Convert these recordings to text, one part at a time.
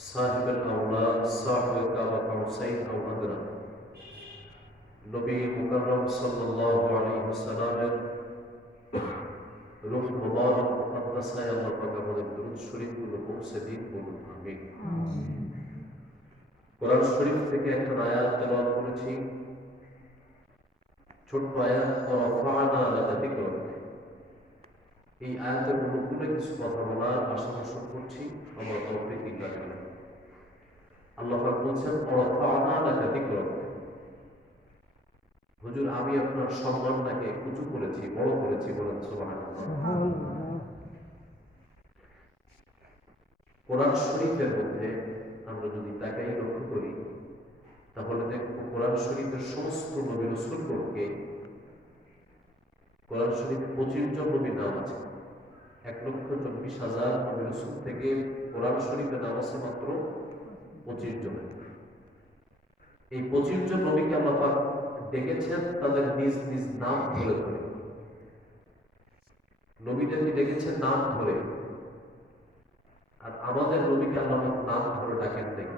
صاحب الأولاد صاحب الكعبة قوسين أو أدنى নবী মুকাররম সাল্লাল্লাহু আলাইহি ওয়াসাল্লামের রূহ মুবারক মুকদ্দাসায় আল্লাহ পাক আমাদের দুরূদ শরীফগুলো পৌঁছে দিন, বলুন আমিন। কোরআন শরীফ থেকে একটা আয়াত তেলাওয়াত করেছি, ছোট্ট আয়াত, ওয়ারাফা'না লাকা যিকরাক। এই আয়াতের অনুকূলে কিছু কথা বলার আশা পোষণ করছি, আমার তৌফিক দিন রাখবেন। আল্লাহ পাক বলছেন, ওয়ারাফা'না লাকা যিকরাক, হুজুর আমি আপনার সম্মানটাকে উঁচু করেছি, বড় করেছি, বলেন সুবহানাল্লাহ। কোরআন শরীফের মধ্যে আমরা যদি তাকাই লক্ষ্য করি, তাহলে দেখব কোরআন শরীফের সমস্ত নবী রাসূলগণকে কোরআন শরীফে 25 জন নবীর নাম আছে। 1,24,000 নবী রাসূল থেকে কোরআন শরীফে নাম আছে মাত্র 25 জন। এই 25 জন নবীকে আল্লাহ পাক ডেকেছেন তাদের নিজ নিজ নাম ধরে ধরে। নবীদেরকে ডেকেছেন নাম ধরে, আর আমাদের নবীকে আল্লাহ নাম ধরে ডাকেন নাই।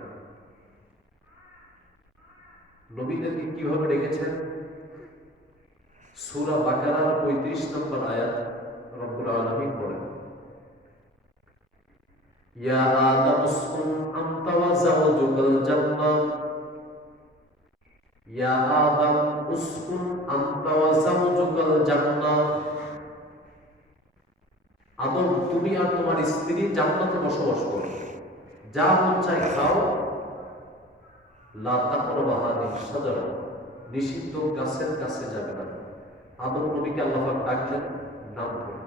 নবীদেরকে কিভাবে ডেকেছেন? সূরা বাকারার 35 নম্বর আয়াত রব্বুল আলামিন বলেন, ইয়া আদম উসকুন আনতা ওয়া যাওজুকাল জান্নাহ, ইয়া আদম উসকুন আনতা ওয়া যাওজুকাল জান্নাহ। আদম, তুমি আর তোমার স্ত্রী জান্নাতে বসবাস করো, যা মন চায় খাও, লা তাকরাবা হাযিহি শাজারা, নিষিদ্ধ গাছের কাছে যাবে না। আদম নবীকে আল্লাহ পাক ডাকলেন নাম ধরে।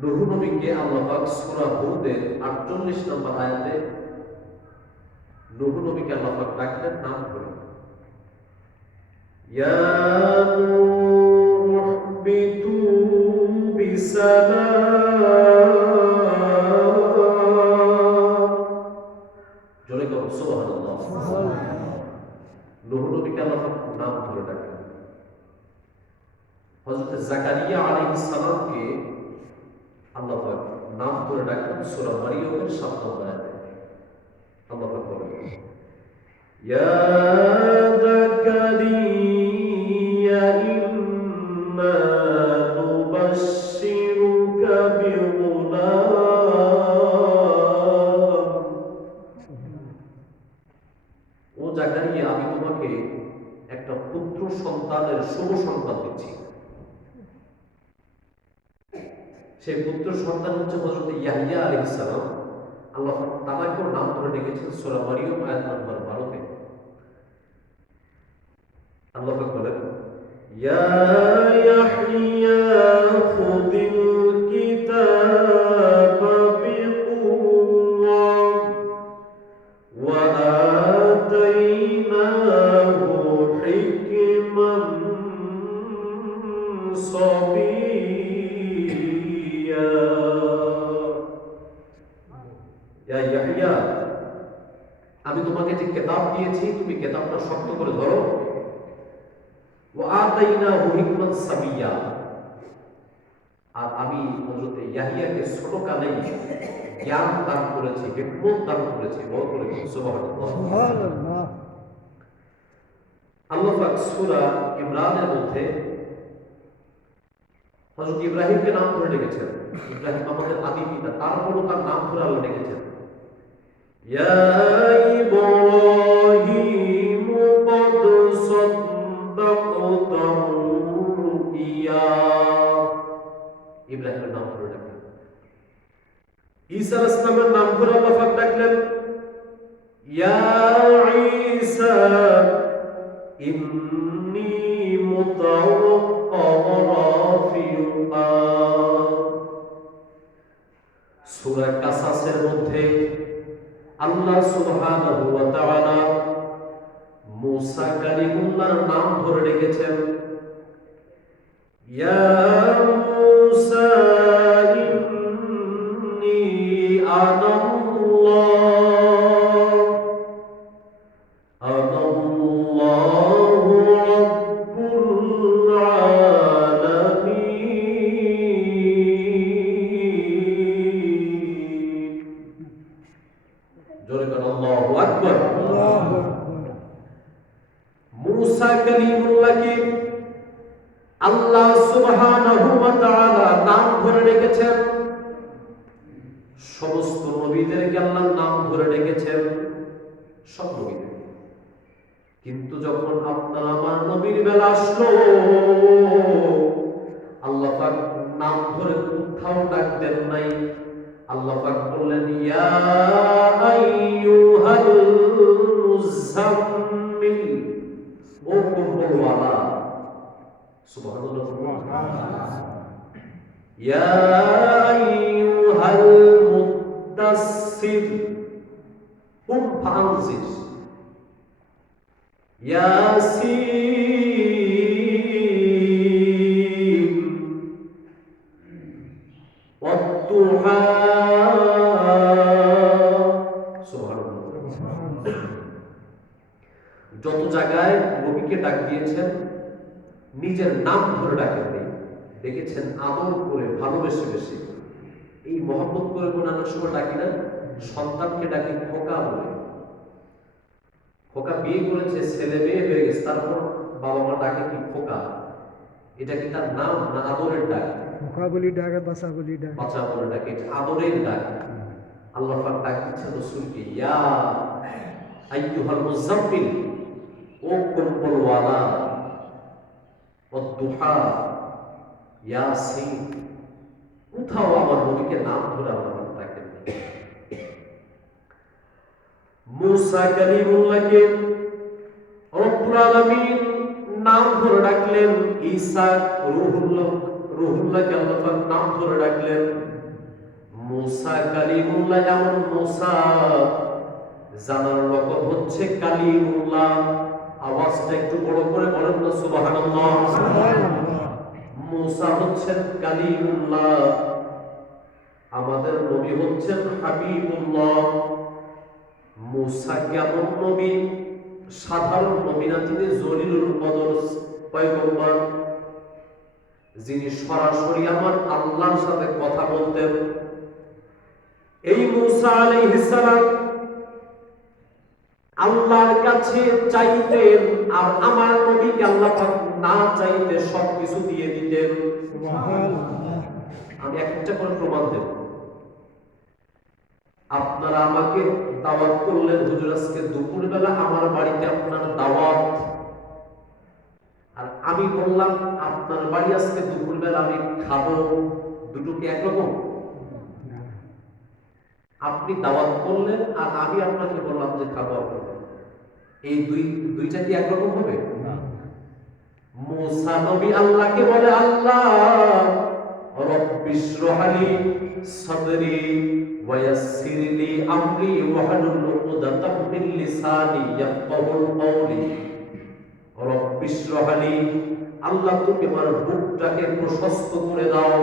নূহ নবীকে আল্লাহ পাক সূরা হুদের 48 নম্বর আয়াতে নূহ নবীকে আল্লাহ পাক ডাকলেন নাম ধরে, ইয়া নূহ বিতু বিসালাম। জোরে করো সুবহানাল্লাহ। নূহ নবীকে আল্লাহ পাক নাম ধরে ডাকলেন। হযরত জাকারিয়া আলাইহিস সালামকে আল্লাহ পাক নাম ধরে ডাকলেন সূরা মারিয়মের 7 নম্বর আয়াতে। আল্লাহ পাক বলেন, ইয়া জাকারিয়া ইন্না নুবাশশিরুকা বিগুলাম। ও জাকারিয়া, আমি তোমাকে একটা পুত্র সন্তানের শুভ সংবাদ দিচ্ছি। সেই পুত্র সন্তান হচ্ছে হযরত ইয়াহইয়া আলাইহিস সালাম। আল্লাহ তাআলাকেও নাম ধরে ডেকেছেন সূরা মারিয়ম আয়াত নম্বর 12-তে। আল্লাহ পাক বলেন, ইয়া ইয়াহইয়া খুযিল কিতাবা বিকুওয়া ওয়া আতাইনাহু হিকমান সাবিয়্যা। ইয়া ইয়াহইয়া, আমি তোমাকে যে কিতাব দিয়েছি তুমি কিতাবটা শক্ত করে ধরো। ওয়া আতাইনাহু হিকমান সাবিয়্যা, আর আমি হযরত ইয়াহইয়াকে ছোট কালেই জ্ঞান দান করেছি, হিকমত দান করেছি। বড় করে সুবহানাল্লাহ। সুবহানাল্লাহ। আল্লাহ পাক সূরা ইমরানের মধ্যে হযরত ইব্রাহিমকে নাম ধরে ডেকেছেন। ইব্রাহিম আমাদের আদি পিতা, তারপরও তার নাম ধরে আল্লাহ ডেকেছেন, ইয়া ইব্রাহিম কদ সাদ্দাকতার রুইয়া। ইব্রাহিমের নাম ধরে ডাকলেন। ঈসা আলাইহিস সালামের নাম ধরে আল্লাহ পাক ডাকলেন, ইয়া ঈসা ইন্নী মুতাওয়াক্কা ওয়া রাফিউকা। সূরা কাসাসের মধ্যে আল্লাহ সুবহানাহু ওয়া তাআলা মুসা কালিমুল্লাহর নাম ধরে ডেকেছেন, ইয়া মুসা ইন্নী আনাল্লাহ আনাল্লাহু রাব্বুল আলামিন। জোরে করে আল্লাহু আকবার। আল্লাহু আকবার। মূসা কালিমুল্লাহকে আল্লাহ সুবহানাহু ওয়া তাআলা নাম ধরে রেখেছেন, সমস্ত নবীদেরকে আল্লাহ নাম ধরে রেখেছেন, সব নবীদের। কিন্তু যখন আপনার আমার নবীর বেলা আসলো, আল্লাহ পাক নাম ধরে কোথাও ডাক দেন নাই। আল্লাহ পাক বললেন, ইয়া আইয়ুহাল মুযাম্মিল, ও কম্বলওয়ালা। সুবহানাল্লাহ। ইয়া আইয়ুহাল মুদ্দাসসির কুম ফানজির, ইয়াসিন ওয়াদ-দুহা। সুবহানাল্লাহ। যত জায়গায় নবীকে ডাক দিয়েছেন নিজের নাম ধরে ডাকেন নেই, দেখেছেন আদর করে ভালোবেসে বেশি। এই মহব্বত করে কোন অনেক সময় ডাকি না, সন্তানকে ডাকি খোকা বলে। খোকা বিয়ে করেছে, ছেলে মেয়ে হয়ে গেছে, তারপর বাবা মা ডাকে কি খোকা। এটা কি তার নাম না আদরের ডাক? খোকা বলি ডাক, বাসা বলি ডাক, বাচ্চা বলে ডাকে, এটা আদরের ডাক। আল্লাহ পাক ডাক দিচ্ছেন রাসূলকে, ইয়া আইয়ুহাল মুযাম্মিল, ও কম্বলওয়ালা, ওয়াদ-দুহা, ইয়াসিন। কোথাও আমার নবীকে নাম ধরে আল্লাহ ডাকেন। মূসা কালিমুল্লাহকে রব্বুল আলামিন নাম ধরে ডাকলেন, ঈসা রূহুল্লাহকে আল্লাহ পাক নাম ধরে ডাকলেন। মূসা কালিমুল্লাহ যেমন মূসা, জানার লকব হচ্ছে কালিমুল্লাহ। আওয়াজটা একটু বড় করে বলেন না সুবহানাল্লাহ। মূসা হচ্ছেন কালিমুল্লাহ, আমাদের নবী হচ্ছেন হাবিবুল্লাহ। মূসা কেমন নবী? সাধারণ নবী না, তিনি জলিলুল কদর পয়গম্বর, যিনি সরাসরি আমার আল্লাহর সাথে কথা বলতেন। এই মূসা আলাইহিস সালাম আল্লাহর কাছে চাইতেন, আর আমার নবীকে আল্লাহ পাক না চাইতে সবকিছু দিয়ে দিতেন। আমি একটা করে প্রমাণ দেব। আপনারা আমাকে দাওয়াত করলেন, হুজুর আজকে দুপুরবেলা আমার বাড়িতে আপনার দাওয়াত, আর আমি বললাম আপনার বাড়ি আজকে দুপুরবেলা আমি খাবো, দুটো কি একরকম? আপনি দাওয়াত করলেন আর আমি আপনাকে বললাম যে খাবো, এই দুইটা কি একরকম হবে? মূসা নবী আল্লাহকে বলে, আল্লাহ রব্বিশরাহ লি সাদরি ওয়া ইয়াসসির লি আমরি ওয়াহলুল উকদাতাম মিন লিসানি ইয়াফকাহুল কওলি। রব্বিশরাহ লি, আল্লাহ তুমি আমার বুকটাকে প্রশস্ত করে দাও।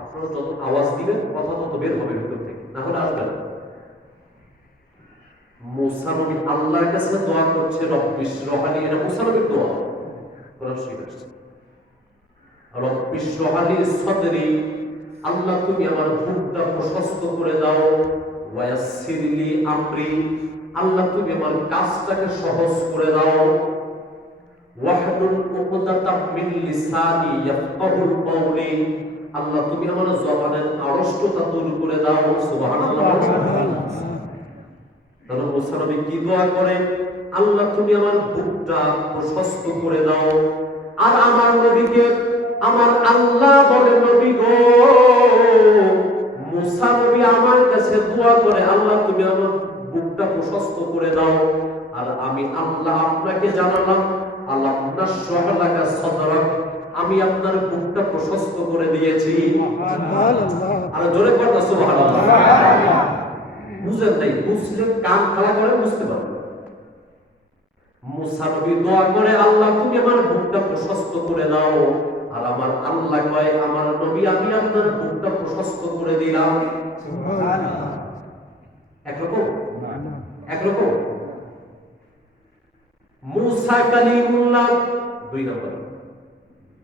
আপনারা যত আওয়াজ দিবেন কথা তত বের হবে ভিতর থেকে, না হলে আসবে না। মূসা নবী আল্লাহর কাছে দোয়া করছে, রব্বিশরাহ লি, এটা মূসা নবীর দোয়া, কোরআন শরীফে আসছে। রব্বিশরাহ লি সাদরি, আল্লাহ তুমি আমার বুকটা প্রশস্ত করে দাও। ওয়া ইয়াসসির লি আমরি, আল্লাহ তুমি আমার কাজটাকে সহজ করে দাও। ওয়াহলুল উকদাতাম মিন লিসানি ইয়াফকাহুল কওলি, আল্লাহ তুমি আমার জবানের আড়ষ্টতা দূর করে দাও। সুবহানাল্লাহ। তাহলে মূসা নবী কি দোয়া করেন? আল্লাহ তুমি আমার বুকটা প্রশস্ত করে দাও। আর আমার নবীকে আমার আল্লাহ বলে, নবী গো, মূসা নবী আমার কাছে দোয়া করে, আল্লাহ তুমি আমার বুকটা প্রশস্ত করে দাও। আর আমি আল্লাহ আপনাকে জানালাম, আল্লাহ নাশরাহ লাকা সাদরাক, আমি আপনার বুকটা প্রশস্ত করে দিয়েছি। আর জোরে পড়ো না সুবহানাল্লাহ। বুঝেন নাই? বুঝলে কান খাড়া করে বুঝতে পারবেন। মূসা নবী দোয়া করে, আল্লাহ তুমি আমার বুকটা প্রশস্ত করে দাও। আর আমার আল্লাহ কয়, আমার নবী আমি আপনার বুকটা প্রশস্ত করে দিলাম। সুবহানাল্লাহ। একরকম? একরকম? মূসা কালিমুল্লাহ 2 নম্বর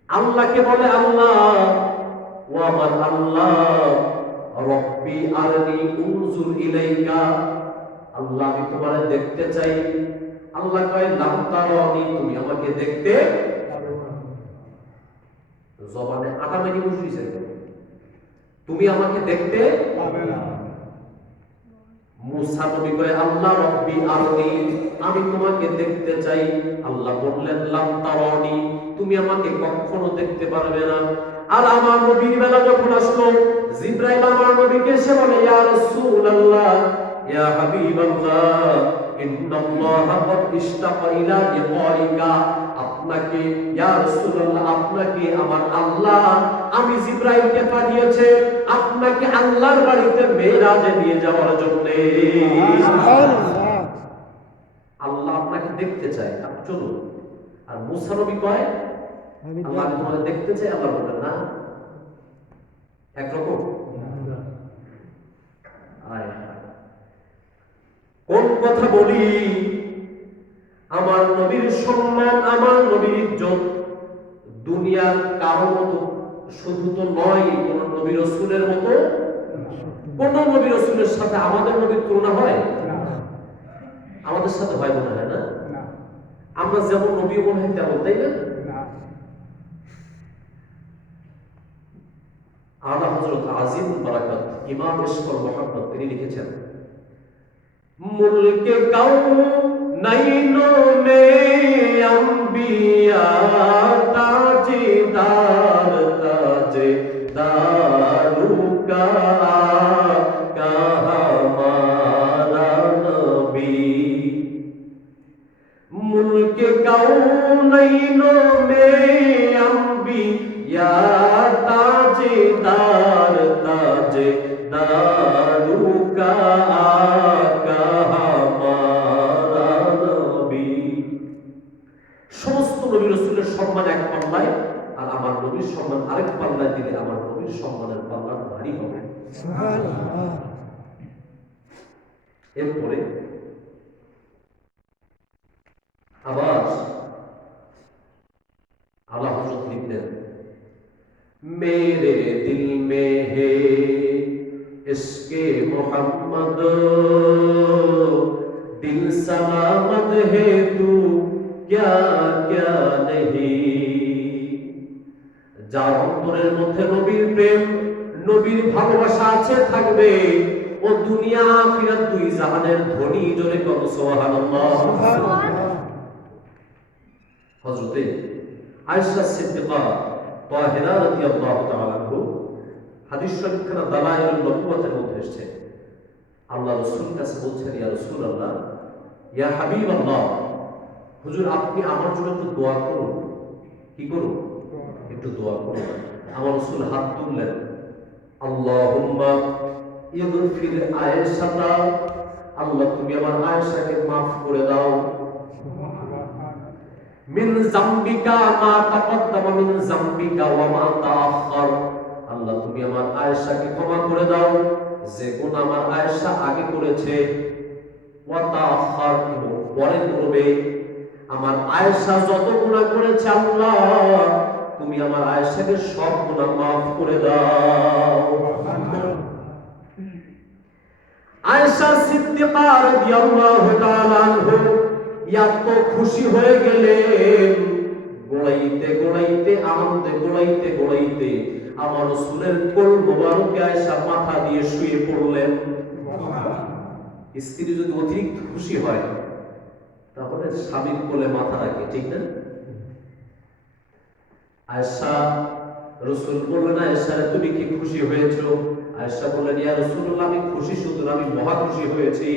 আল্লাহকে বলে, আল্লাহ ও আমার আল্লাহ, রব্বি আরনি উনজুর ইলাইকা, আল্লাহ আমি তোমারে দেখতে চাই। আল্লাহ কয় লাম তারানি, তুমি আমাকে দেখতে জবানে আটা মেরে বসিয়েছে, তুমি আমাকে দেখতে পাবে না। মুসা নবী কয় আল্লাহ রব্বি আরনি, আমি তোমাকে দেখতে চাই। আল্লাহ বললেন লাম তারানি, তুমি আমাকে কখনো দেখতে পারবে না। আর আমার নবীর বেলা যখন আসলো, জিবরাইল আমার নবীকে এসে বলে ইয়া রাসূলুল্লাহ ইয়া হাবিবাল্লাহ ইন্নাল্লাহা ক্বাদ ইশতাকা ইলা লিকাইকা, আপনাকে ইয়া রাসূলুল্লাহ, আপনাকে আমার আল্লাহ, আমি জিবরাইলকে পাঠিয়েছে আপনাকে আল্লাহর বাড়িতে মেরাজে নিয়ে যাওয়ার জন্য। সুবহানাল্লাহ। আল্লাহ আপনাকে দেখতে চায়, আপনি চলুন। আর মুসা নবী কয় আমি আল্লাহ আমি তোমাকে দেখতে চাই। আল্লাহ বললেন না, একরকম। আয় হায়। কোন কথা বলি, আমার নবীর সম্মান, আমার নবীর ইজ্জত দুনিয়ার কারো মতো শুধু তো নয়, কোন নবী রাসূলের মতো, কোন নবী রাসূলের সাথে আমাদের নবীর তুলনা হয়? আমাদের সাথে হয় মনে হয় না? না, আমরা যেমন নবী মনে হয় তেমন, তাই না? না। আলা হযরত আজিম বারাকাত ইমাম ইশকুল মুহাম্মদ তিনি লিখেছেন, মুলকে কাউনাইনো মে আম্বিয়া তাজদার তাজদারুকা কাহামারা নবী, মুলকে কাউনাইনো মে আম্বিয়া তাজদার তাজদারুকা কাহামারা নবী। সমস্ত নবী রাসূলের সম্মান এক পাল্লায়, আর আমার নবীর সম্মান আরেক পাল্লায় দিলে আমার নবীর সম্মানের পাল্লা ভারী হবে। সুবহানাল্লাহ। এরপরে আবার আল্লাহ হযরত লিখলেন, मेरे दिल में है इश्क़े मोहम्मद, दिल सलामत है तू क्या क्या नहीं। যার অন্তরের মধ্যে নবীর প্রেম, নবীর ভালোবাসা আছে থাকবে, ও দুনিয়া আখিরাত দুই জাহানের ধনী। জোরে কর সুবহানাল্লাহ। সুবহানাল্লাহ। হযরতে আয়েশা সিদ্দিকা তাহিরা রাদিয়াল্লাহু তাআলা আনহু, হাদিস শরীফখানা দালাইলুন নবুওয়াতের মধ্যে এসেছে, আল্লাহ রাসূল কাছে বলছেন ইয়া রাসূলুল্লাহ ইয়া হাবিবাল্লাহ, হুজুর আপনি আমার জন্য একটু দোয়া করুন। কি করুন? একটু দোয়া করুন। আমার রাসূল হাত তুললেন, আল্লাহুম্মা ইগফির আয়েশাতা, আল্লাহ তুমি আমার আয়েশাকে maaf করে দাও। মিন জামবিকা মা তাকদ্দামা মিন জামবিকা ওয়া মা তাআখার, আল্লাহ তুমি আমার আয়েশাকে ক্ষমা করে দাও, যে গুনাহ আমার আয়েশা আগে করেছে, ওয়া তাআখার এবং পরে করবে। আমার আয়েশা যত গুনাহ করেছে আল্লাহ তুমি আমার আয়েশাকে সব গুনাহ maaf করে দাও। আয়েশা সিদ্দিকা রাদিয়াল্লাহু তাআলা আনহা এত খুশি হয়ে গেলেন, গোড়াইতে গোড়াইতে আনন্দে গোড়াইতে গোড়াইতে আমার রাসূলের কোল মোবারকে আয়েশা মাথা দিয়ে শুয়ে পড়লেন। স্ত্রী যদি অতিরিক্ত খুশি হয় তাহলে স্বামীর কোলে মাথা রাখে, ঠিক না? আয়েশা, রাসূল বললেন আয়েশা তুমি কি খুশি হয়েছো? আয়েশা বললেন ইয়া রাসূলুল্লাহ আমি খুশি, শুধু আমি মহা খুশি হয়েছি,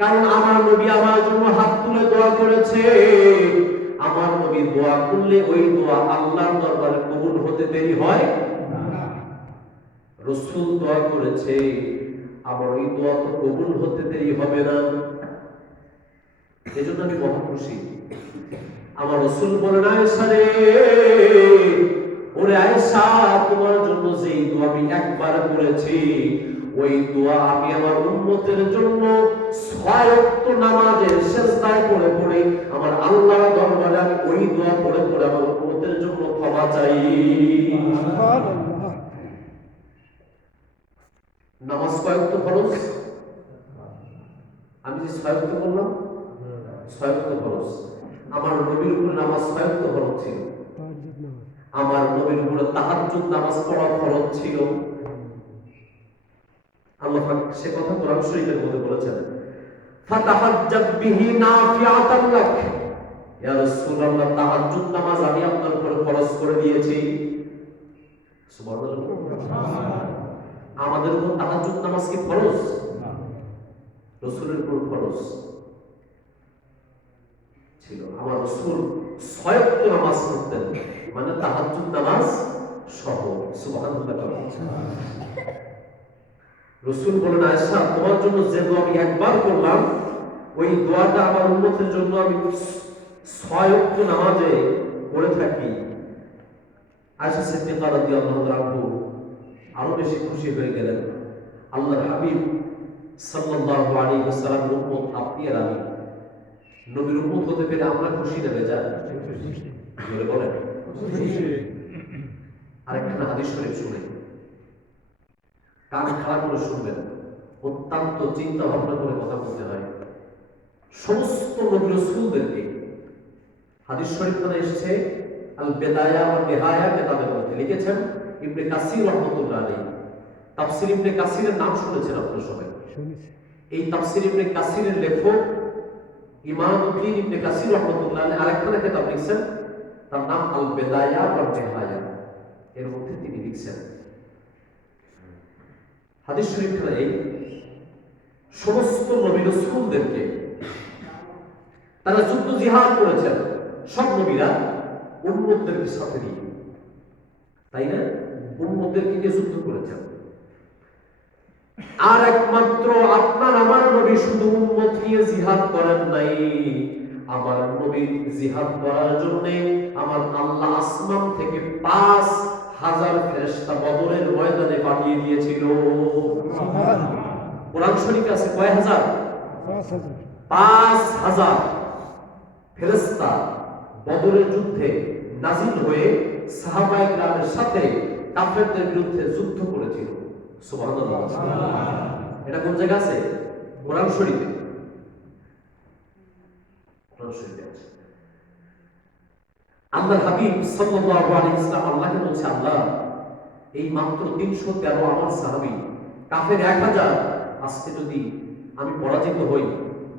কারণ আমার নবী আমার জন্য হাত তুলে দোয়া করেছে। আমার নবী দোয়া করলে ওই দোয়া আল্লাহর দরবারে কবুল হতে দেরি হয় না। রাসূল দোয়া করেছে, আমার ওই দোয়া তো কবুল হতে দেরি হবে না, এজন্য আমি মহা খুশি। আমার রাসূল বলেন আয়েশা রে, ওরে আয়েশা তোমার জন্য যেই দোয়া আমি একবার করেছি, ওই দোয়া আমি আমার উম্মতের জন্য 6 ওয়াক্ত নামাজের সিজদায় পড়ে পড়ে আমার আল্লাহর দরবারে আমি ওই দোয়া পড়ে পড়ে আমার উম্মতের জন্য ক্ষমা চাই। সুবহানাল্লাহ। নামাজ কয় ওয়াক্ত ফরজ? আমি যে 6 ওয়াক্ত বললাম 6 ওয়াক্ত ফরজ। আমার নবীর উপরে নামাজ 6 ওয়াক্ত ফরজ ছিল। তাহাজ্জুদ নামাজ। আমার নবীর উপরে তাহাজ্জুদ নামাজ পড়া ফরজ ছিল। আল্লাহ পাক সে কথা কোরআন শরীফের মধ্যে বলেছেন, ফাতাহাজ্জাত বিহি নাফিআতান লাক। ইয়া রাসূলুল্লাহ, তাহাজ্জুদ নামাজ আমি আপনার উপরে ফরজ করে দিয়েছি। সুবহানাল্লাহ। আমাদের উপর তাহাজ্জুদ নামাজ কি ফরজ? রাসূলের উপর ফরজ ছিল। আমার রাসূল 6 ওয়াক্ত নামাজ পড়তেন, মানে তাহাজ্জুদ নামাজ সহ। সুবহানাল্লাহ। রাসূল বলেন, আয়েশা, তোমার জন্য যে দোয়া আমি একবার করলাম, ওই দোয়াটা আমার উম্মতের জন্য আমি 6 ওয়াক্ত নামাজে পড়ে থাকি। আয়েশা সিদ্দিকা রাদিয়াল্লাহু আনহা আরো বেশি খুশি হয়ে গেলেন। আল্লাহর হাবিব সাল্লাল্লাহু আলাইহি ওয়াসাল্লাম উম্মত আপনি আর আমি, নবীর উম্মত হতে পেরে আমরা খুশি না বেজা? বলে বলেন আরেকখানা হাদিস শরীফ শুনে কান খারাপ করে শুনবেন, অত্যন্ত চিন্তা ভাবনা করে কথা বলতে হয়। সমস্ত নবী রাসূলদেরকে হাদিস শরীফ খানে এসেছে, আল বিদায়া ওয়া নিহায়া কিতাবের মধ্যে লিখেছেন ইবনে কাসির রাহমাতুল্লাহ আলাইহি। তাফসীর ইবনে কাসিরের নাম শুনেছেন আপনারা সবাই। শুনেছি। এই তাফসীর ইবনে কাসিরের লেখক ইমামউদ্দিন ইবনে কাসির রাহমাতুল্লাহ আলাইহি আরেকখানা কিতাব লিখছেন, তার নাম আল বিদায়া ওয়া নিহায়া। এর মধ্যে তিনি লিখছেন হাদিস শরীফ খানে সমস্ত নবী রাসূলদেরকে তারা যুদ্ধ জিহাদ করেছেন, সব নবীরা উম্মতদেরকে সাথে নিয়ে, তাই না? উম্মতদেরকে নিয়ে যুদ্ধ করেছেন। আর একমাত্র আপনার আমার নবী শুধু উম্মত নিয়ে জিহাদ করেন নাই। আমার নবী জিহাদ করার জন্য আমার আল্লাহ আসমান থেকে 5000 ফেরেশতা বদরের ময়দানে পাঠিয়ে দিয়েছিল। কোরআন শরীফে আছে কয় হাজার? 5000 ফেরেশতা বদরের যুদ্ধে নাজিল হয়ে সাহাবায়ে কেরামের সাথে কাফেরদের বিরুদ্ধে যুদ্ধ করেছিল। সুবহানাল্লাহ। এটা কোন জায়গা আছে? কোরআন শরীফে। কোরআন শরীফে আছে। আল্লাহর হাবিব সাল্লাল্লাহু আলাইহি ওয়াসাল্লাম আল্লাহকে বলছে, আল্লাহ, এই মাত্র 313 আমার সাহাবী কাফের 1000 আজকে যদি আমি পরাজিত হই,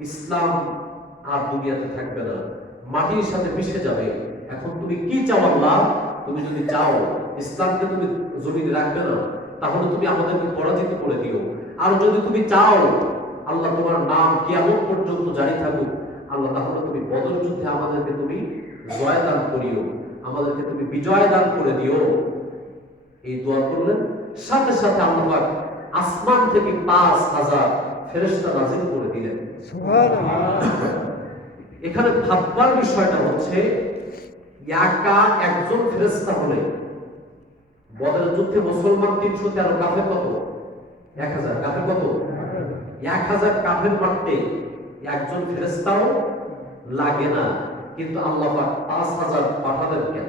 ইসলাম আর দুনিয়াতে থাকবে না, মাটির সাথে মিশে যাবে। এখন তুমি কি চাও আল্লাহ? তুমি যদি চাও ইসলামকে তুমি জমিনে রাখবে না, তাহলে তুমি আমাদেরকে পরাজিত করে দিও। আর যদি তুমি চাও আল্লাহ তোমার নাম কিয়ামত পর্যন্ত জারি থাকুক, আল্লাহ, তাহলে তুমি বদর যুদ্ধে আমাদেরকে তুমি জয় দান করিও, আমাদেরকে তুমি বিজয় দান করে দিও। এই দোয়া করলেন, সাথে সাথে আল্লাহ আসমান থেকে 5000 ফেরেশতা নাযিল করে দিলেন। এখানে ভাববার বিষয়টা হচ্ছে, একা একজন ফেরেশতা হলে বদরের যুদ্ধে মুসলমান 313 কাফের কত? 1000। কাফের কত? 1000 কাফের মারতে একজন ফেরেশতাও লাগে না, কিন্তু আল্লাহ পাক 5000 পাঠালেন কেন?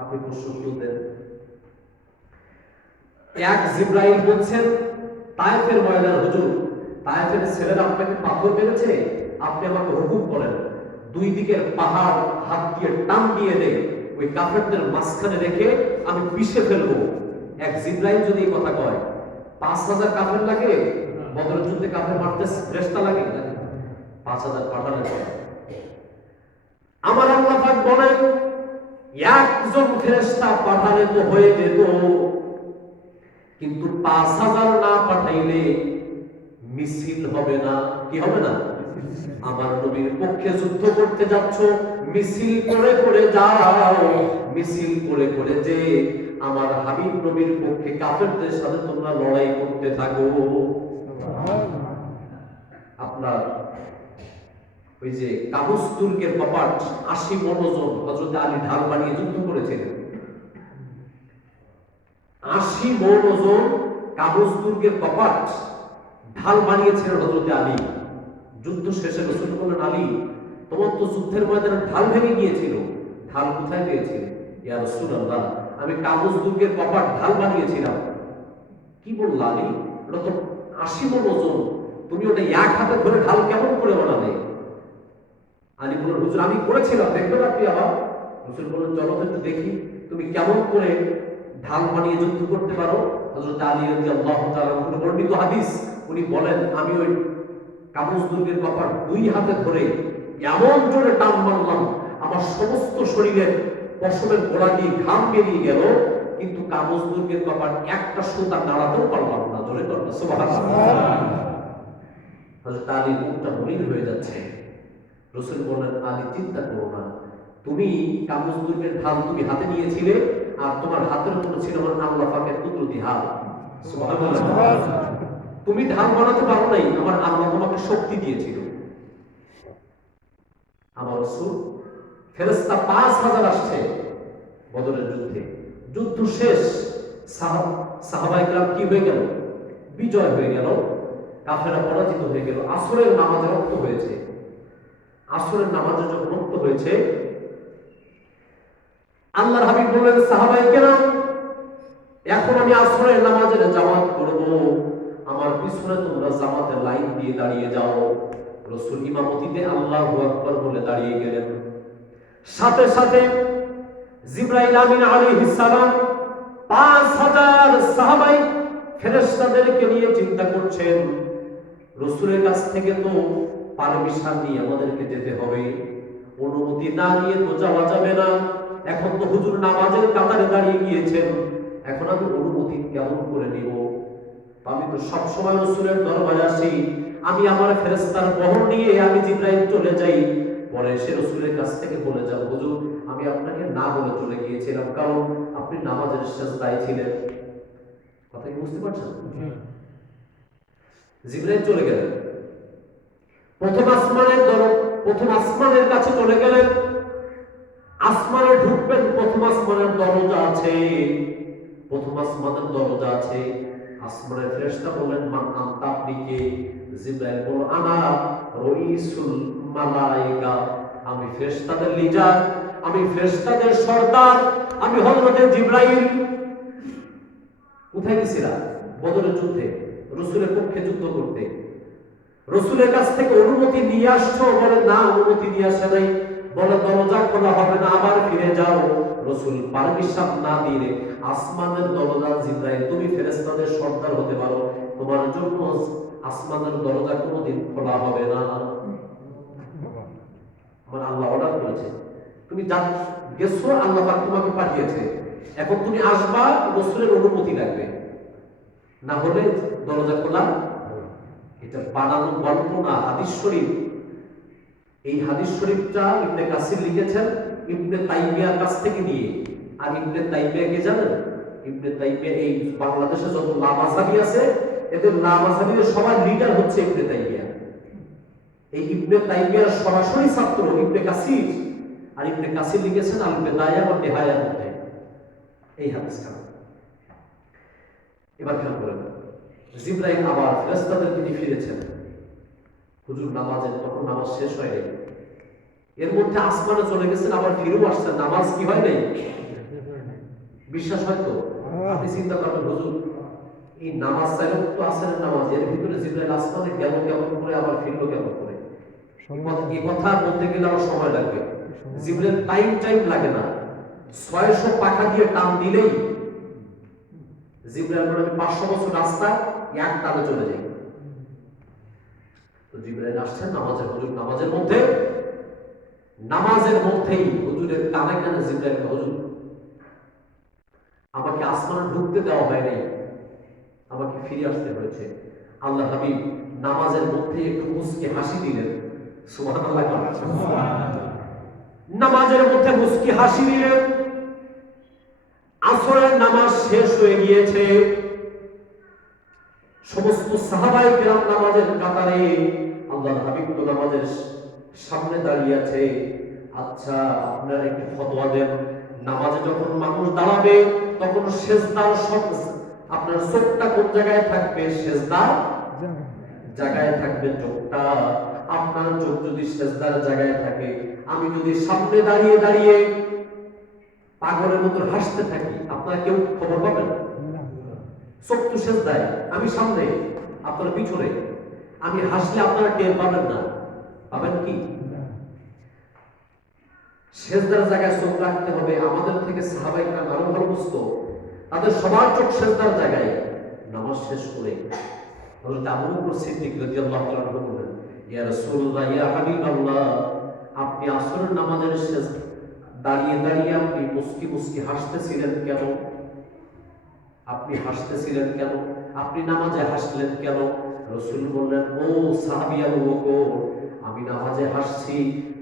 আপনি প্রশ্ন তুলতেন। এক জিবরাইল বলছেন তায়েফের ময়দান, হুজুর, তায়েফের ছেলেরা আপনাকে পাথর মেরেছে, আপনি আমাকে হুকুম করেন, দুই দিকের পাহাড় হাত দিয়ে টান দিয়ে দে, ওই কাফেরদের মাঝখানে রেখে আমি পিষে ফেলবো। এক জিবরাইল যদি এই কথা কয়, 5000 কাফের লাগে? বদরের যুদ্ধে কাফের মারতে ফেরেশতা লাগে? 5000 পাঠালেন। আমার আল্লাহ পাক বলেন, একজন ফেরেশতা পাঠালে তো হয়ে যেত, কিন্তু 5000 না পাঠাইলে মিছিল হবে না। কি হবে না? আমার নবীর পক্ষে যুদ্ধ করতে যাচ্ছ, মিছিল করে করে যাও, মিছিল করে করে যে আমার হাবিব নবীর পক্ষে কাফেরদের সাথে তোমরা লড়াই করতে থাকো। আপনার ওই যে কাবুস তুর্কের কপাট 80 মণ ওজন হযরত আলী ঢাল বানিয়ে যুদ্ধ করেছিলেন। 80 মণ ওজন কাবুস তুর্কের কপাট ঢাল বানিয়েছিলেন হযরত আলী। যুদ্ধ শেষে রাসূল বললেন, আলী, তোমার তো যুদ্ধের ময়দানে ঢাল ভেঙে গিয়েছিল, ঢাল কোথায় পেয়েছিলে? ইয়া রাসূলুল্লাহ, আমি কাবুস তুর্কের কপাট ঢাল বানিয়েছিলাম। কি বললা আলী? এটা তো 80 মণ ওজন, তুমি ওটা এক হাতে ধরে ঢাল কেমন করে বানালে? আলী বললেন, হুজুর আমি করেছিলাম, দেখবেন আপনি আবার? রাসূল বললেন, চলো তো একটু দেখি তুমি কেমন করে ঢাল বানিয়ে যুদ্ধ করতে পারো। হযরত আলী রাদিয়াল্লাহু তাআলা আনহু বর্ণিত হাদিস, উনি বলেন, আমি ওই কাবুস দুর্গের কপাট 2 হাতে ধরে এমন জোরে টান মারলাম, আমার সমস্ত শরীরের পশমের গোড়া দিয়ে ঘাম বেরিয়ে গেল, কিন্তু কাবুস দুর্গের কপাট একটা সুতা নাড়াতেও পারলাম না। জোরে করতে সুবহানাল্লাহ। হযরত আলীর মুখটা মলিন হয়ে যাচ্ছে। রাসূল বললেন, আলী চিন্তা করো না, তুমি কাবুস দুর্গের ঢাল তুমি হাতে নিয়েছিলে, আর তোমার হাতের উপর ছিল আমার আল্লাহ পাকের কুদরতি হাত। সুবহানাল্লাহ। তুমি ঢাল বানাতে পারো নাই, আমার আল্লাহ তোমাকে শক্তি দিয়েছিল। আমার রাসূল, ফেরেশতা 5000 আসছে বদরের যুদ্ধে, যুদ্ধ শেষ, সাহাবায়ে কেরাম কি হয়ে গেল? বিজয় হয়ে গেল, কাফেররা পরাজিত হয়ে গেল। আসরের নামাজে রক্ত হয়েছে। আসরের নামাজে যখন রক্ত হয়েছে, আল্লাহর হাবিব বললেন, সাহাবায়ে কেরাম, এখন আমি আসরের নামাজের জামাত করব, আমার পিছনে তোমরা জামাতের লাইন দিয়ে দাঁড়িয়ে যাও। রাসূল ইমামতিতে আল্লাহু আকবার বলে দাঁড়িয়ে গেলেন। সাথে সাথে জিবরাইল আমিন আলাইহিস সালাম 5000 সাহাবাই ফেরেশতাদেরকে নিয়ে চিন্তা করছেন, রাসূলের কাছ থেকে তো পারমিশন নিয়ে আমাদেরকে যেতে হবে, অনুমতি না নিয়ে তো যাওয়া যাবে না। এখন তো হুজুর নামাজের কাতারে দাঁড়িয়ে গিয়েছেন, এখন আমি অনুমতি কেমন করে নিব? আমি তো সব সময় রাসূলের দরবারে আসি, আমি আমার ফেরেশতার বহর নিয়ে আমি জিবরাইল চলে যাই, পরে সে রাসূলের কাছ থেকে বলে যাব, হুজুর আমি আপনাকে না বলে চলে গিয়েছিলাম, কারণ আপনি নামাজের সিজদায় ছিলেন। কথা কি বুঝতে পারছেন? জিবরাইল চলে গেলেন, প্রথম আসমানের কাছে চলে গেলেন। আসমানে ঢুকবেন, প্রথম আসমানের দরজা আছে, প্রথম আসমানের দরজা আছে। আসমানের ফেরেশতা বললেন, মান আনতা, আপনি কে? জিবরাইল বলল, আনা রাইসুল মালায়েকা, আমি ফেরেশতাদের লিডার, আমি ফেরেশতাদের সর্দার, আমি হযরত জিবরাইল। কোথায় গেছিলা? বদরের যুদ্ধে, রাসূলের পক্ষে যুদ্ধ করতে। রাসূলের কাছ থেকে অনুমতি নিয়ে আসছো? বলে না, অনুমতি নিয়ে আসে নাই। বলে দরজা খোলা হবে না, আবার ফিরে যাও। রাসূল পারমিশন না দিয়ে আসমানের দরজা, জিবরাইল তুমি ফেরেশতাদের সর্দার হতে পারো, তোমার জন্য আসমানের দরজা কোনোদিন খোলা হবে না। আমার আল্লাহ অর্ডার করেছে, তুমি যা গেছো, আল্লাহ পাক তোমাকে পাঠিয়েছে, এখন তুমি আসবা, রাসূলের অনুমতি লাগবে, না হলে দরজা খোলা। এটা বানানো গল্প না, হাদিস শরীফ। এই হাদিস শরীফটা ইবনে কাসির লিখেছেন ইবনে তাইমিয়ার কাছ থেকে নিয়ে। আর ইবনে তাইমিয়া কে জানেন? ইবনে তাইমিয়া এই বাংলাদেশে যত লামাযাবি আছে, এদের লামাযাবিদের সবার লিডার হচ্ছে ইবনে তাইমিয়া। এই ইবনে তাইমিয়ার সরাসরি ছাত্র ইবনে কাসির, আর ইবনে কাসির লিখেছেন আল বিদায়া ওয়া নিহায়ার মধ্যে এই হাদিসটা। এবার খেয়াল করেন, জিবরাইল আবার ফেরেশতাদেরকে নিয়ে ফিরেছেন। হুজুর নামাজের, তখন নামাজ শেষ হয়নি, এর মধ্যে আসমানে চলে গেছেন, আবার ফিরেও আসছেন, নামাজ কি হয় নাই? বিশ্বাস হয়তো আপনি চিন্তা করবেন, হুজুর এই নামাজ চাইলে তো আসরের নামাজ, এর ভিতরে জিবরাইল আসমানে গেল কেমন করে, আবার ফিরলো কেমন করে? এই কথা বলতে গেলে আমার সময় লাগবে। জিবরাইল টাইম লাগে না, 600 পাখা দিয়ে টান দিলেই জিবরাইল বলে, আমি 500 বছর রাস্তা এক টানে চলে যাই। তো জিবরাইল আসছেন নামাজের, হুজুর নামাজের মধ্যেই হুজুরের কানে কানে জিবরাইল, হুজুর আমাকে আসমানে ঢুকতে দেওয়া হয় নাই, আমাকে ফিরে আসতে হয়েছে। আল্লাহ হাবিব নামাজের মধ্যে একটু মুস্কি হাসি দিলেন। সুবহানাল্লাহ। নামাজের মধ্যে মুস্কি হাসি দিলেন। আসরের নামাজ শেষ হয়ে গিয়েছে, সমস্ত সাহাবায়ে কেরাম নামাজের কাতারে, আল্লাহর হাবিব তো নামাজের সামনে দাঁড়িয়ে আছে। আচ্ছা আপনারা একটু ফতোয়া দেন, নামাজে যখন মানুষ দাঁড়াবে তখন সিজদার সব আপনার চোখটা কোন জায়গায় থাকবে? সিজদার জায়গায় থাকবে চোখটা। আপনার চোখ যদি সিজদার জায়গায় থাকে, আমি যদি সামনে দাঁড়িয়ে দাঁড়িয়ে পাগলের মতো হাসতে থাকি, আপনারা কেউ খবর পাবেন? চোখ তো সিজদায়, আমি সামনে, আপনার পিছনে। আমি হাসলে আপনারা টের পাবেন না। পাবেন কি? সেজদার জায়গায় চোখ রাখতে হবে। আমাদের থেকে সাহাবায়ে কেরাম আরো ভালো বুঝতো। তাদের সবার চোখ সেজদার জায়গায়। নামাজ শেষ করে হযরত আবু বকর সিদ্দিক রাদিয়াল্লাহু তাআলা বললেন, ইয়া রাসূলুল্লাহ, ইয়া হাবিবাল্লাহ, আপনি আসরের নামাজের শেষ দাঁড়িয়ে দাঁড়িয়ে আপনি মুস্কি মুস্কি হাসতেছিলেন কেন? আপনি হাসতেছিলেন কেন? আপনি নামাজে হাসলেন কেন? রাসূল বললেন, ও সাহাবী আবু বকর, আমি নামাজে হাসছি।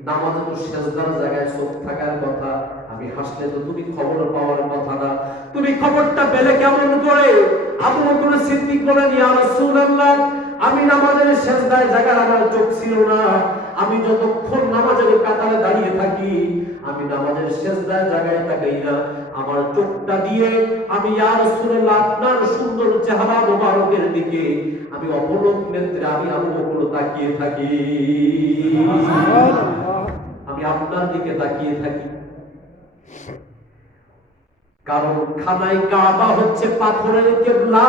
নামাজে তো সেজদার জায়গায় চোখ থাকার কথা। আমি হাসলে তো তুমি খবর পাওয়ার কথা না। তুমি খবরটা পেলে কেমন করে? আবু বকর সিদ্দিক বলেন, ইয়া রাসূলুল্লাহ, আমি নামাজের সেজদার জায়গায় আমার চোখ ছিল না। আমি যতক্ষণ নামাজের কাতারে দাঁড়িয়ে থাকি, আমি নামাজের সেজদার জায়গায় তাকাই না। আমার চোখটা দিয়ে আমি ইয়া রাসূলুল্লাহ আপনার সুন্দর চেহারা মোবারকের দিকে আমি অপলক নেত্রে আমি আবু বকর তাকিয়ে থাকি। আমি আপনার দিকে তাকিয়ে থাকি। কারণ খানায় কাবা হচ্ছে পাথরের কিবলা।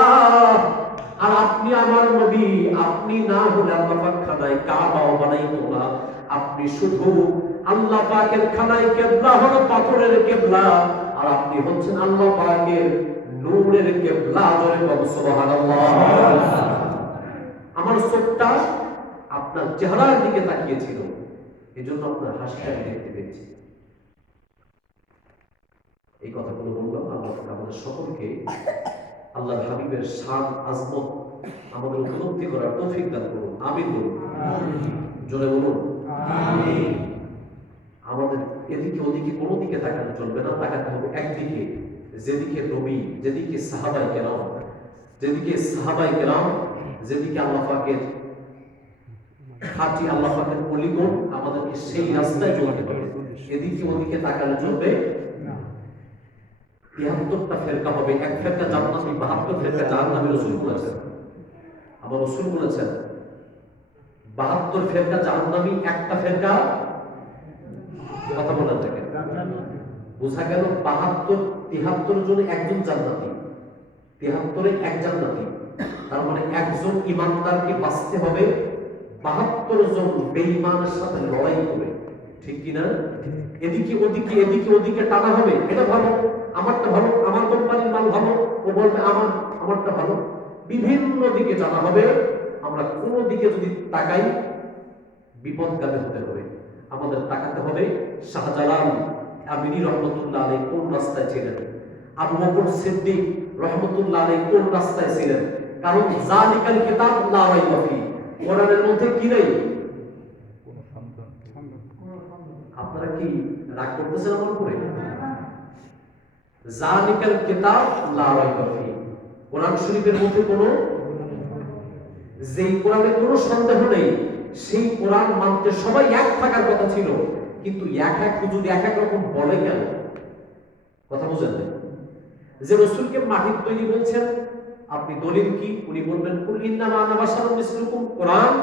আর আপনি আমার নবী, আপনি না হলে আল্লাহ পাক খানায় কাবাও বানাইতো না। আপনি শুধু আল্লাহ পাকের খানায় কিবলা হলো পাথরের কিবলা, আর আপনি হচ্ছেন আল্লাহ পাকের নূরের কিবলা। জোরে বলো সুবহানাল্লাহ। আমার চোখটা আপনার চেহারার দিকে তাকিয়েছিল, এজন্য আপনার হাসিটা দেখতে পেয়েছি। এই কথাগুলো বললাম আল্লাহ আমাদের সকলকে আল্লাহর হাবিবের শান আজমত আমাদের উপলব্ধি করার তৌফিক দান করুন। আমিন বলুন। জোরে বলুন আমিন। আমাদের এদিকে ওদিকে কোনো দিকে তাকানো চলবে না, তাকাতে হবে একদিকে, যেদিকে নবী, যেদিকে সাহাবায়ে কেরাম, যেদিকে আল্লাহ পাকের খাঁটি আল্লাহ পাকের ওলিগণ, আমাদেরকে সেই রাস্তায় চলতে হবে। এদিকে ওদিকে তাকালে চলবে না। ৭৩টা ফেরকা হবে, এক ফেরকা জান্নাতি, ৭২ ফেরকা জাহান্নামী। রাসূল বলেছেন, আমার রাসূল বলেছেন ৭২ ফেরকা জাহান্নামী, একটা ফেরকা, কথা বলেন দেখেন, বোঝা গেল ৭২ জনে একজন জান্নাতি, ৭৩ এক জান্নাতি। তার মানে একজন ইমানদারকে বাঁচতে হবে ৭২ জন বেঈমানের সাথে লড়াই করে। ঠিক কিনা? এদিকে ওদিকে টানা হবে। এটা ভালো, আমারটা ভালো, আমার কোম্পানির মাল ভালো, ও বলবে আমারটা ভালো। বিভিন্ন দিকে টানা হবে। আমরা কোন দিকে যদি তাকাই বিপদগামী হতে হবে। আমাদের তাকাতে হবে শাহজালাল আমিনী রহমতুল্লাহ আলাইহি কোন রাস্তায় ছিলেন, আবু বকর সিদ্দিক রহমতুল্লাহ আলাইহি কোন রাস্তায় ছিলেন। কারণ যালিকাল কিতাব লা রাইবা ফি, কোরআনের মধ্যে কি নেই? আপনারা কি রাগ করতেছেন আমার উপরে? যালিকাল কিতাব লা রাইবা ফি, কোরআন শরীফের মধ্যে কোনো, যেই কোরআনে কোনো সন্দেহ নেই, সেই কোরআন মানতে সবাই এক থাকার কথা ছিল। কিন্তু এক হুজুর এক রকম বলে কেন? কথা বুঝেন না? যে রাসূলকে মাটির তৈরি বলছেন, আপনি দলিল কি? উনি বলবেন কুল ইন্নামা আনা বাশারুম মিসলুকুম, কোরআন।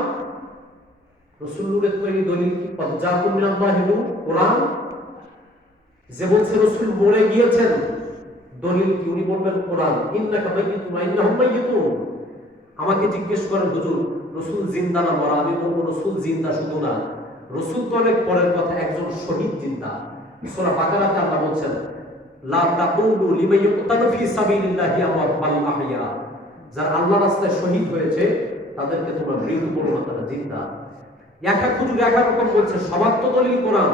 রাসূল নূরের তৈরি, দলিল কি? ক্বাদ জাআকুম মিনাল্লাহি নূর, কোরআন। যে বলছে রাসূল মরে গিয়েছেন, দলিল কি? উনি বলবেন কোরআন। ইন্নাকা মাইয়িতুন ওয়া ইন্নাহুম মাইয়িতুন। আমাকে জিজ্ঞেস করেন হুজুর রাসূল জিন্দা না মরা? আমি বলবো রাসূল জিন্দা শুধু না, রাসূল তো অনেক পরের কথা, একজন শহীদ জিন্দা। সূরা বাকারাতে আল্লাহ বলছেন লা তাকুলু লিমান ইউকতালু ফি সাবিলিল্লাহি আমওয়াত বাল আহইয়া, যারা আল্লাহর রাস্তায় শহীদ হয়েছে তাদেরকে তোমরা মৃত বলো না, তারা জিন্দা। এক হুজুর এক রকম বলছে, সবার তো দলিল কোরআন।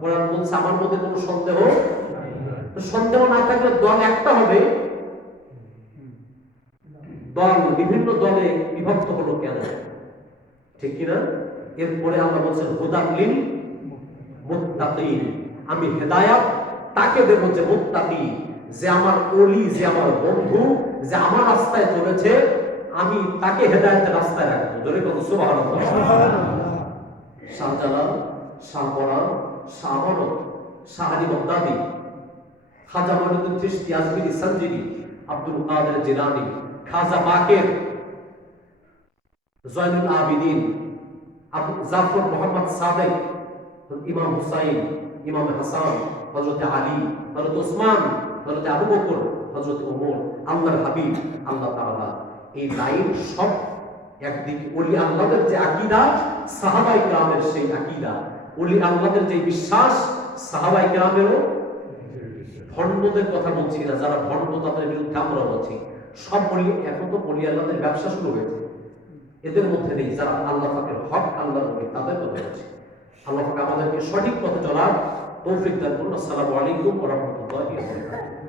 কোরআন বলছে আমার মধ্যে কোনো সন্দেহ, সন্দেহ না থাকলে দল একটা হবে। দল বিভিন্ন দলে বিভক্ত হলো কেন? ঠিক কিনা? এরপরে আল্লাহ বলছেন হুদাল লিল মুত্তাকিন, আমি হেদায়েত তাকে দেব যে মুত্তাকি, যে আমার ওলি, যে আমার বন্ধু, যে আমার রাস্তায় চলেছে, আমি তাকে হেদায়েতের রাস্তায় রাখবো। জোরে বলুন সুবহানাল্লাহ। শাহজালাল, শাহপরান, শাহমানত, শাহ আলী বাগদাদি, খাজা মঈনুদ্দিন চিশতি, আজমিরি সঞ্জিবি, আব্দুল কাদের জিলানী, খাজা বাকের, জয়নুল আবিদিন, আবু জাফর মোহাম্মদ সাদেক, ইমাম হুসাইন, ইমাম হাসান, হযরত আলী, হযরত ওসমান, হযরত আবু বকর, হযরত ওমর, আল্লাহর হাবিব, আল্লাহ তাআলা এই লাইন সব একদিকে ওলি আল্লাহদের যে আকীদা, সাহাবায়ে কেরামের সেই আকীদা, ওলি আল্লাহদের যে বিশ্বাস, সাহাবায়ে কেরামেরও। ভণ্ডদের কথা বলছি না, যারা ভণ্ড তাদের বিরুদ্ধে আমরা বলছি। সব বলি এখন তো ওলি আল্লাহদের ব্যবসা শুরু হয়েছে, এদের মধ্যে নেই। যারা আল্লাহ পাকের হক আল্লাহর নবী তাদের কথা বলছি। আল্লাহ পাক আমাদেরকে সঠিক পথে চলার তৌফিক দান করুন। আসসালামু আলাইকুম ওয়া রাহমাতুল্লাহি ওয়া বারাকাতুহু।